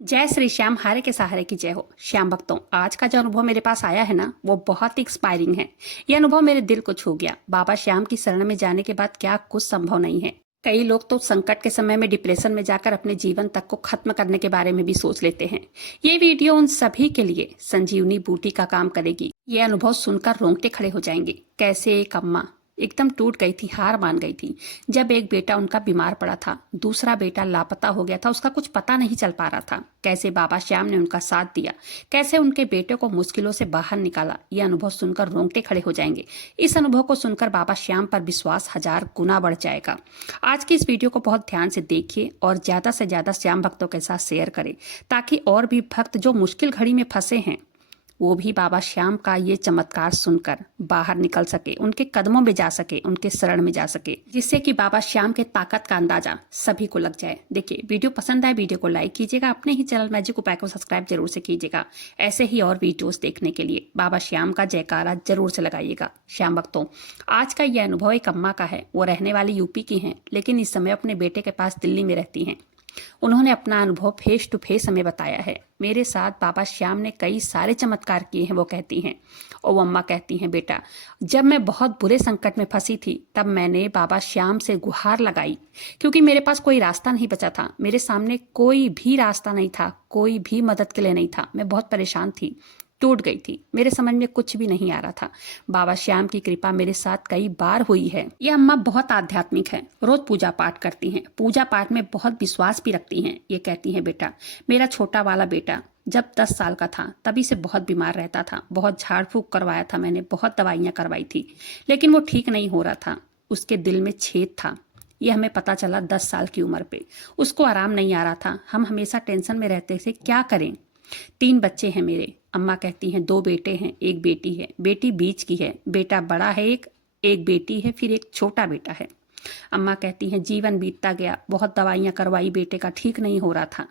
जय श्री श्याम, हारे के सहारे की जय हो। श्याम भक्तों, आज का जो अनुभव मेरे पास आया है ना, वो बहुत ही इंस्पायरिंग है। ये अनुभव मेरे दिल को छू गया। बाबा श्याम की शरण में जाने के बाद क्या कुछ संभव नहीं है। कई लोग तो संकट के समय में डिप्रेशन में जाकर अपने जीवन तक को खत्म करने के बारे में भी सोच लेते हैं। ये वीडियो उन सभी के लिए संजीवनी बूटी का काम करेगी। ये अनुभव सुनकर रोंगटे खड़े हो जाएंगे। कैसे एक अम्मा एकदम टूट गई थी, हार मान गई थी। जब एक बेटा उनका बीमार पड़ा था, दूसरा बेटा लापता हो गया था, उसका कुछ पता नहीं चल पा रहा था। कैसे बाबा श्याम ने उनका साथ दिया, कैसे उनके बेटे को मुश्किलों से बाहर निकाला। ये अनुभव सुनकर रोंगटे खड़े हो जाएंगे। इस अनुभव को सुनकर बाबा श्याम पर विश्वास 1000 गुना बढ़ जाएगा। आज की इस वीडियो को बहुत ध्यान से देखिए और ज्यादा से ज्यादा श्याम भक्तों के साथ शेयर करें, ताकि और भी भक्त जो मुश्किल घड़ी में फंसे हैं वो भी बाबा श्याम का ये चमत्कार सुनकर बाहर निकल सके, उनके कदमों में जा सके, उनके शरण में जा सके, जिससे कि बाबा श्याम के ताकत का अंदाजा सभी को लग जाए। देखिए, वीडियो पसंद आए वीडियो को लाइक कीजिएगा, अपने ही चैनल मैजिक उपाय को सब्सक्राइब जरूर से कीजिएगा। ऐसे ही और वीडियोस देखने के लिए बाबा श्याम का जयकारा जरूर से लगाइएगा। श्याम भक्तों, आज का यह अनुभव एक अम्मा का है। वो रहने वाली यूपी की हैं, लेकिन इस समय अपने बेटे के पास दिल्ली में रहती हैं। उन्होंने अपना अनुभव फेस टू फेस हमें बताया है। मेरे साथ बाबा श्याम ने कई सारे चमत्कार किए हैं, वो कहती हैं। और वो अम्मा कहती हैं, बेटा, जब मैं बहुत बुरे संकट में फंसी थी तब मैंने बाबा श्याम से गुहार लगाई, क्योंकि मेरे पास कोई रास्ता नहीं बचा था। मेरे सामने कोई भी रास्ता नहीं था, कोई भी मदद के लिए नहीं था। मैं बहुत परेशान थी, टूट गई थी, मेरे समझ में कुछ भी नहीं आ रहा था। बाबा श्याम की कृपा मेरे साथ कई बार हुई है। ये अम्मा बहुत आध्यात्मिक है, रोज पूजा पाठ करती हैं, पूजा पाठ में बहुत विश्वास भी रखती हैं। ये कहती हैं, बेटा, मेरा छोटा वाला बेटा जब 10 साल का था तभी से बहुत बीमार रहता था। बहुत झाड़ फूक करवाया था मैंने, बहुत दवाइयाँ करवाई थी, लेकिन वो ठीक नहीं हो रहा था। उसके दिल में छेद था। ये हमें पता चला 10 साल की उम्र पे। उसको आराम नहीं आ रहा था। हम हमेशा टेंशन में रहते थे, क्या करें। 3 बच्चे हैं मेरे। अम्मा कहती हैं, 2 बेटे हैं, 1 बेटी है। बेटी बीच की है, बेटा बड़ा है, एक बेटी है, फिर एक छोटा बेटा है। अम्मा कहती हैं, जीवन बीतता गया, बहुत दवाइयाँ करवाई, बेटे का ठीक नहीं हो रहा था।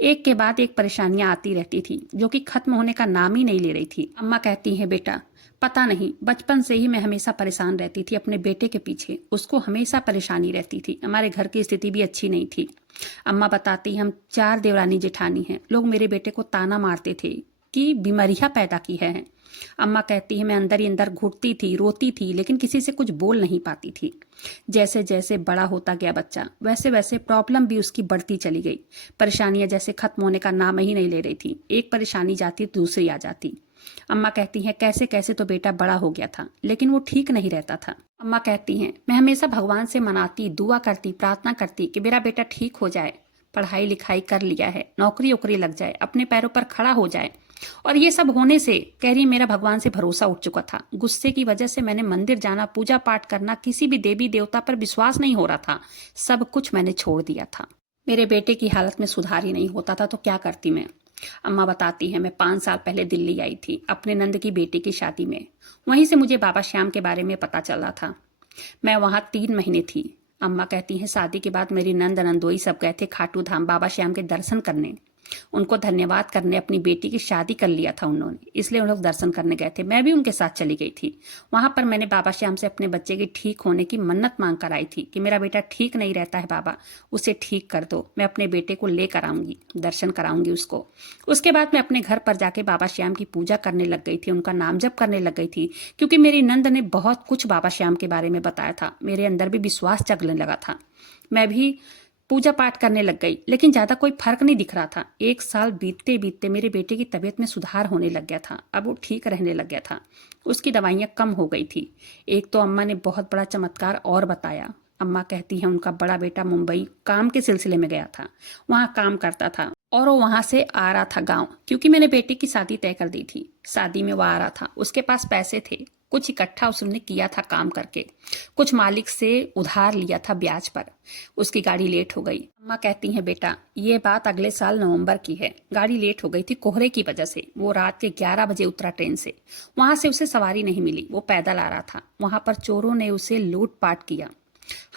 एक के बाद एक परेशानियां आती रहती थी, जो कि खत्म होने का नाम ही नहीं ले रही थी। अम्मा कहती हैं, बेटा, पता नहीं, बचपन से ही मैं हमेशा परेशान रहती थी अपने बेटे के पीछे। उसको हमेशा परेशानी रहती थी। हमारे घर की स्थिति भी अच्छी नहीं थी। अम्मा बताती, हम 4 देवरानी जेठानी हैं। लोग मेरे बेटे को ताना मारते थे कि बीमारियां पैदा की है। अम्मा कहती है, मैं अंदर ही अंदर घुटती थी, रोती थी, लेकिन किसी से कुछ बोल नहीं पाती थी। जैसे जैसे बड़ा होता गया बच्चा, वैसे वैसे प्रॉब्लम भी उसकी बढ़ती चली गई। परेशानियां जैसे खत्म होने का नाम ही नहीं ले रही थी। एक परेशानी जाती दूसरी आ जाती। अम्मा कहती हैं, कैसे कैसे तो बेटा बड़ा हो गया था, लेकिन वो ठीक नहीं रहता था। अम्मा कहती हैं, मैं हमेशा भगवान से मनाती, दुआ करती, प्रार्थना करती कि मेरा बेटा ठीक हो जाए, पढ़ाई लिखाई कर लिया है, नौकरी वोकरी लग जाए, अपने पैरों पर खड़ा हो जाए। और ये सब होने से, कह रही, मेरा भगवान से भरोसा उठ चुका था। गुस्से की वजह से मैंने मंदिर जाना, पूजा पाठ करना, किसी भी देवी देवता पर विश्वास नहीं हो रहा था। सब कुछ मैंने छोड़ दिया था। मेरे बेटे की हालत में सुधार ही नहीं होता था, तो क्या करती मैं। अम्मा बताती है, मैं 5 साल पहले दिल्ली आई थी अपने नंद की बेटी की शादी में। वहीं से मुझे बाबा श्याम के बारे में पता चला था। मैं वहाँ 3 महीने थी। अम्मा कहती हैं, शादी के बाद मेरी नंद नंदोई सब गए थे खाटू धाम बाबा श्याम के दर्शन करने। उनको धन्यवाद करने अपनी बेटी की शादी कर लिया था उन्होंने, इसलिए उन लोग दर्शन करने गए थे। मैं भी उनके साथ चली गई थी। वहां पर मैंने बाबा श्याम से अपने बच्चे की ठीक होने की मन्नत मांग कर आई थी कि मेरा बेटा ठीक नहीं रहता है बाबा, उसे ठीक कर दो। मैं अपने बेटे को लेकर आऊंगी, दर्शन कराऊंगी उसको। उसके बाद मैं अपने घर पर जाके बाबा श्याम की पूजा करने लग गई थी, उनका नाम जप करने लग गई थी, क्योंकि मेरी नंद ने बहुत कुछ बाबा श्याम के बारे में बताया था। मेरे अंदर भी विश्वास जगने लगा था। मैं भी पूजा पाठ करने लग गई, लेकिन ज्यादा कोई फर्क नहीं दिख रहा था। 1 साल बीतते बीतते मेरे बेटे की तबीयत में सुधार होने लग गया था। अब वो ठीक रहने लग गया था। उसकी दवाइयाँ कम हो गई थी। एक तो अम्मा ने बहुत बड़ा चमत्कार और बताया। अम्मा कहती है, उनका बड़ा बेटा मुंबई काम के सिलसिले में गया था, वहाँ काम करता था और वो वहाँ से आ रहा था गाँव, क्योंकि मैंने बेटे की शादी तय कर दी थी। शादी में वो आ रहा था, उसके पास पैसे थे, कुछ इकट्ठा उसने किया था काम करके, कुछ मालिक से उधार लिया था ब्याज पर। उसकी गाड़ी लेट हो गई। अम्मा कहती हैं, बेटा, ये बात अगले साल नवंबर की है। गाड़ी लेट हो गई थी कोहरे की वजह से। वो रात के 11 बजे उतरा ट्रेन से। वहां से उसे सवारी नहीं मिली, वो पैदल आ रहा था। वहां पर चोरों ने उसे लूटपाट किया।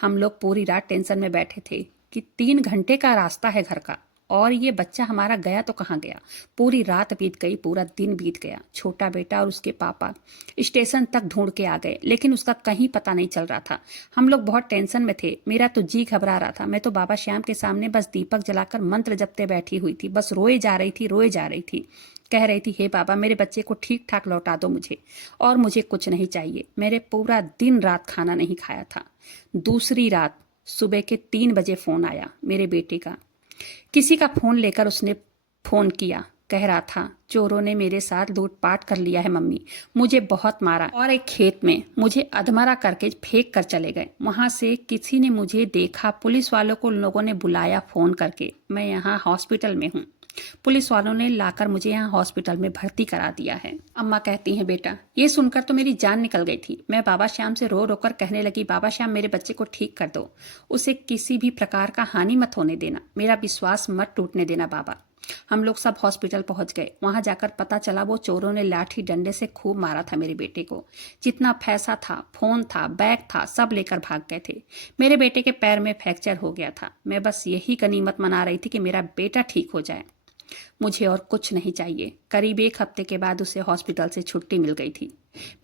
हम लोग पूरी रात टेंशन में बैठे थे कि 3 घंटे का रास्ता है घर का, और ये बच्चा हमारा गया तो कहाँ गया। पूरी रात बीत गई, पूरा दिन बीत गया। छोटा बेटा और उसके पापा स्टेशन तक ढूंढ के आ गए, लेकिन उसका कहीं पता नहीं चल रहा था। हम लोग बहुत टेंशन में थे, मेरा तो जी घबरा रहा था। मैं तो बाबा श्याम के सामने बस दीपक जलाकर मंत्र जपते बैठी हुई थी, बस रोए जा रही थी, रोए जा रही थी। कह रही थी, हे बाबा मेरे बच्चे को ठीक ठाक लौटा दो मुझे, और मुझे कुछ नहीं चाहिए। मेरे पूरा दिन रात खाना नहीं खाया था। दूसरी रात सुबह के 3 बजे फोन आया मेरे बेटे का। किसी का फोन लेकर उसने फोन किया, कह रहा था चोरों ने मेरे साथ लूटपाट कर लिया है मम्मी, मुझे बहुत मारा और एक खेत में मुझे अधमरा करके फेंक कर चले गए। वहां से किसी ने मुझे देखा, पुलिस वालों को उन लोगों ने बुलाया फोन करके। मैं यहाँ हॉस्पिटल में हूँ, पुलिस वालों ने लाकर मुझे यहाँ हॉस्पिटल में भर्ती करा दिया है। अम्मा कहती हैं, बेटा ये सुनकर तो मेरी जान निकल गई थी। मैं बाबा श्याम से रो रो कर कहने लगी, बाबा श्याम मेरे बच्चे को ठीक कर दो, उसे किसी भी प्रकार का हानि मत होने देना, मेरा विश्वास मत टूटने देना बाबा। हम लोग सब हॉस्पिटल पहुंच गए। वहां जाकर पता चला वो चोरों ने लाठी डंडे से खूब मारा था मेरे बेटे को। जितना पैसा था, फोन था, बैग था, सब लेकर भाग गए थे। मेरे बेटे के पैर में फ्रैक्चर हो गया था। मैं बस यही गनीमत मना रही थी कि मेरा बेटा ठीक हो जाए, मुझे और कुछ नहीं चाहिए। करीब 1 हफ्ते के बाद उसे हॉस्पिटल से छुट्टी मिल गई थी।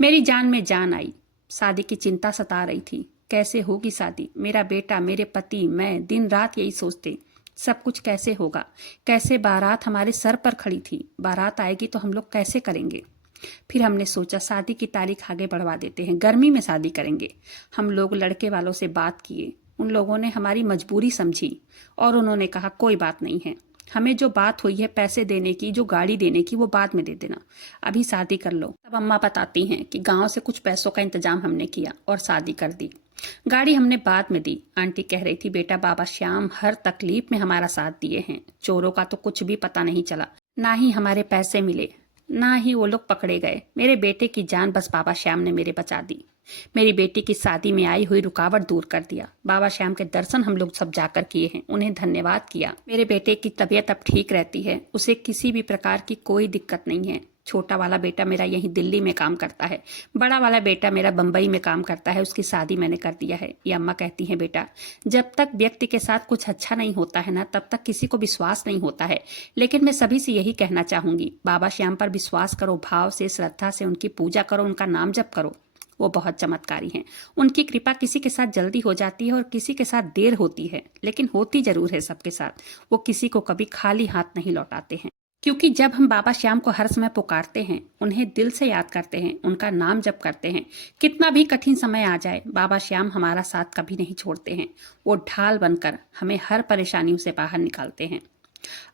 मेरी जान में जान आई। शादी की चिंता सता रही थी, कैसे होगी शादी, मेरा बेटा, मेरे पति, मैं दिन रात यही सोचते सब कुछ कैसे होगा। कैसे बारात हमारे सर पर खड़ी थी, बारात आएगी तो हम लोग कैसे करेंगे। फिर हमने सोचा शादी की तारीख आगे बढ़वा देते हैं, गर्मी में शादी करेंगे। हम लोग लड़के वालों से बात किए, उन लोगों ने हमारी मजबूरी समझी और उन्होंने कहा कोई बात नहीं है, हमें जो बात हुई है पैसे देने की, जो गाड़ी देने की, वो बाद में दे देना, अभी शादी कर लो। तब अम्मा बताती हैं कि गांव से कुछ पैसों का इंतजाम हमने किया और शादी कर दी। गाड़ी हमने बाद में दी। आंटी कह रही थी, बेटा बाबा श्याम हर तकलीफ में हमारा साथ दिए हैं, चोरों का तो कुछ भी पता नहीं चला, ना ही हमारे पैसे मिले, ना ही वो लोग पकड़े गए। मेरे बेटे की जान बस बाबा श्याम ने मेरे बचा दी। मेरी बेटी की शादी में आई हुई रुकावट दूर कर दिया। बाबा श्याम के दर्शन हम लोग सब जाकर किए हैं, उन्हें धन्यवाद किया। मेरे बेटे की तबीयत अब ठीक रहती है, उसे किसी भी प्रकार की कोई दिक्कत नहीं है। छोटा वाला बेटा मेरा यहीं दिल्ली में काम करता है, बड़ा वाला बेटा मेरा बम्बई में काम करता है, उसकी शादी मैंने कर दिया है। ये अम्मा कहती हैं, बेटा जब तक व्यक्ति के साथ कुछ अच्छा नहीं होता है ना, तब तक किसी को विश्वास नहीं होता है। लेकिन मैं सभी से यही कहना चाहूंगी, बाबा श्याम पर विश्वास करो, भाव से, श्रद्धा से उनकी पूजा करो, उनका नाम जप करो, वो बहुत चमत्कारी हैं। उनकी कृपा किसी के साथ जल्दी हो जाती है और किसी के साथ देर होती है, लेकिन होती जरूर है सबके साथ। वो किसी को कभी खाली हाथ नहीं लौटाते हैं, क्योंकि जब हम बाबा श्याम को हर समय पुकारते हैं, उन्हें दिल से याद करते हैं, उनका नाम जप करते हैं, कितना भी कठिन समय आ जाए, बाबा श्याम हमारा साथ कभी नहीं छोड़ते हैं। वो ढाल बनकर हमें हर परेशानियों से बाहर निकालते हैं।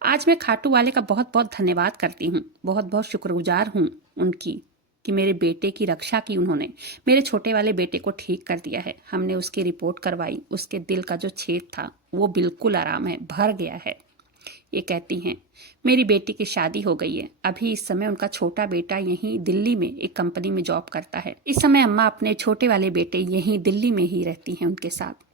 आज मैं खाटू वाले का बहुत बहुत धन्यवाद करती हूँ, बहुत बहुत शुक्रगुजार हूँ उनकी कि मेरे बेटे की रक्षा की उन्होंने। मेरे छोटे वाले बेटे को ठीक कर दिया है, हमने उसकी रिपोर्ट करवाई, उसके दिल का जो छेद था वो बिल्कुल आराम है, भर गया है। ये कहती हैं, मेरी बेटी की शादी हो गई है। अभी इस समय उनका छोटा बेटा यहीं दिल्ली में एक कंपनी में जॉब करता है। इस समय अम्मा अपने छोटे वाले बेटे यहीं दिल्ली में ही रहती हैं उनके साथ।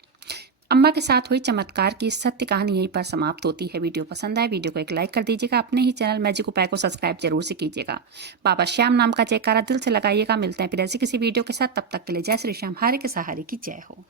अम्मा के साथ हुई चमत्कार की सत्य कहानी यहीं पर समाप्त होती है। वीडियो पसंद आए, वीडियो को एक लाइक कर दीजिएगा, अपने ही चैनल मैजिक उपाय को सब्सक्राइब जरूर से कीजिएगा। बाबा श्याम नाम का जयकारा दिल से लगाइएगा। मिलते हैं फिर ऐसी किसी वीडियो के साथ, तब तक के लिए जय श्री श्याम, हारे के सहारे की जय हो।